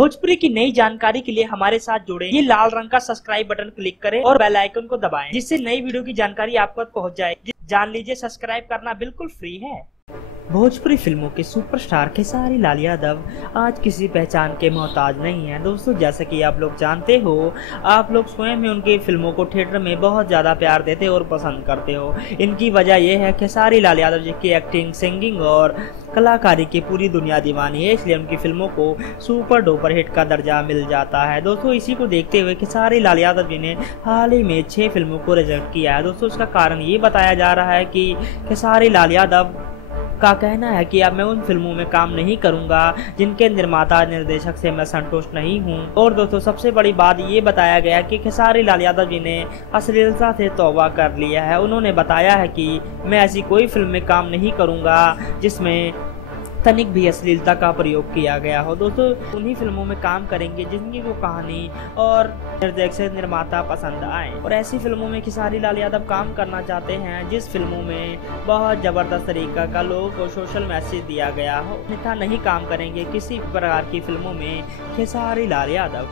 भोजपुरी की नई जानकारी के लिए हमारे साथ जुड़े ये लाल रंग का सब्सक्राइब बटन क्लिक करें और बेल आइकन को दबाएं, जिससे नई वीडियो की जानकारी आप तक पहुंच जाए। जान लीजिए, सब्सक्राइब करना बिल्कुल फ्री है। भोजपुरी फिल्मों के सुपरस्टार खेसारी लाल यादव आज किसी पहचान के मोहताज नहीं है। दोस्तों, जैसा कि आप लोग जानते हो, आप लोग स्वयं ही उनकी फिल्मों को थिएटर में बहुत ज़्यादा प्यार देते और पसंद करते हो। इनकी वजह यह है खेसारी लाल यादव जी की एक्टिंग, सिंगिंग और कलाकारी की पूरी दुनिया दीवानी है, इसलिए उनकी फिल्मों को सुपर डुपर हिट का दर्जा मिल जाता है। दोस्तों, इसी को देखते हुए खेसारी लाल यादव जी ने हाल ही में 6 फिल्मों को रिजेक्ट किया है। दोस्तों, इसका कारण ये बताया जा रहा है कि खेसारी लाल यादव का कहना है कि अब मैं उन फिल्मों में काम नहीं करूंगा जिनके निर्माता निर्देशक से मैं संतुष्ट नहीं हूं। और दोस्तों, सबसे बड़ी बात ये बताया गया कि खेसारी लाल यादव जी ने अश्लीलता से तौबा कर लिया है। उन्होंने बताया है कि मैं ऐसी कोई फिल्म में काम नहीं करूंगा जिसमें तनिक भी अश्लीलता का प्रयोग किया गया हो। दोस्तों, उन्हीं फिल्मों में काम करेंगे जिनकी वो कहानी और निर्देशक निर्माता पसंद आए, और ऐसी फिल्मों में खेसारी लाल यादव काम करना चाहते हैं जिस फिल्मों में बहुत जबरदस्त तरीका का लोगों को सोशल मैसेज दिया गया हो। अन्यथा नहीं काम करेंगे किसी प्रकार की फिल्मों में खेसारी लाल यादव।